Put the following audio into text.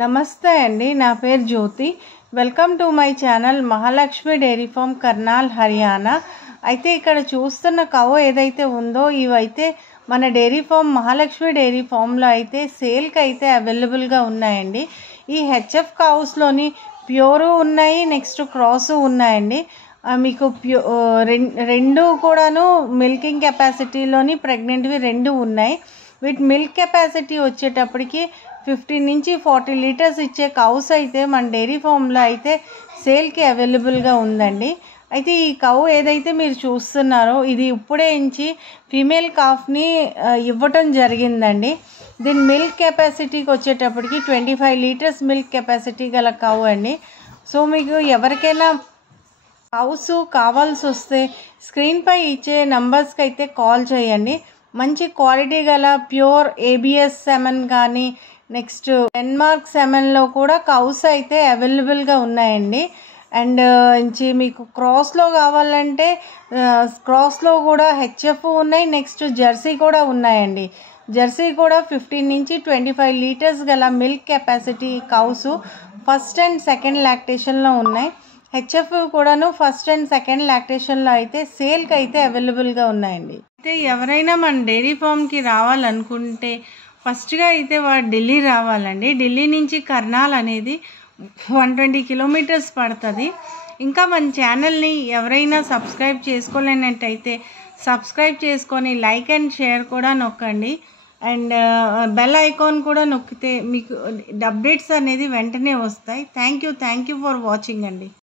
నమస్తే అండి, నా పేరు Jyothi. Welcome to my channel Mahalakshmi dairy farm, Karnal, Haryana. అయితే ఇక్కడ చూస్తున్న కౌ ఏదైతే ఉందో ఇవైతే మన డైరీ ఫామ్ మహాలక్ష్మి డైరీ ఫామ్లో అయితే సేల్కి అయితే అవైలబుల్గా ఉన్నాయండి. ఈ హెచ్ఎఫ్ కౌస్లోని ప్యూరు ఉన్నాయి, నెక్స్ట్ క్రాసు ఉన్నాయండి. మీకు రెండు కూడాను మిల్కింగ్ కెపాసిటీలోని ప్రెగ్నెంట్వి రెండు ఉన్నాయి. వీటి మిల్క్ కెపాసిటీ వచ్చేటప్పటికి 15 నుంచి 40 లీటర్స్ ఇచ్చే కౌస్ అయితే మన డైరీ ఫామ్లో అయితే సేల్కి అవైలబుల్గా ఉందండి. అయితే ఈ కౌ ఏదైతే మీరు చూస్తున్నారో ఇది ఇప్పుడే ఇంచి ఫీమేల్ కాఫ్ని ఇవ్వటం జరిగిందండి. దీని మిల్క్ కెపాసిటీకి వచ్చేటప్పటికి 25 లీటర్స్ మిల్క్ కెపాసిటీ గల కౌ అండి. సో మీకు ఎవరికైనా కౌస్ కావాల్సి వస్తే స్క్రీన్పై ఇచ్చే నంబర్స్కి అయితే కాల్ చేయండి. మంచి క్వాలిటీ గల ప్యూర్ ఏబిఎస్ సెమెన్ కానీ నెక్స్ట్ డెన్మార్క్ సెమెన్లో కూడా కౌస్ అయితే అవైలబుల్గా ఉన్నాయండి. అండ్ మీకు క్రాస్లో కావాలంటే క్రాస్లో కూడా హెచ్ఎఫ్ ఉన్నాయి, నెక్స్ట్ జెర్సీ కూడా ఉన్నాయండి. జెర్సీ కూడా 15 నుంచి 25 లీటర్స్ గల milk capacity cows first and second లాక్టేషన్లో ఉన్నాయి. హెచ్ఎఫ్ కూడాను ఫస్ట్ అండ్ సెకండ్ లాక్టేషన్లో అయితే సేల్కి అయితే అవైలబుల్గా ఉన్నాయండి. అయితే ఎవరైనా మన డైరీ ఫామ్కి రావాలనుకుంటే ఫస్ట్గా అయితే వాడు ఢిల్లీ రావాలండి. ఢిల్లీ నుంచి కర్నాల్ అనేది 120 కిలోమీటర్స్ పడుతుంది. ఇంకా మన ఛానల్ని ఎవరైనా సబ్స్క్రైబ్ చేసుకోలేనట్టయితే సబ్స్క్రైబ్ చేసుకొని లైక్ అండ్ షేర్ కూడా నొక్కండి. అండ్ బెల్ ఐకాన్ కూడా నొక్కితే మీకు అప్డేట్స్ అనేది వెంటనే వస్తాయి. థ్యాంక్ యూ ఫర్ వాచింగ్ అండి.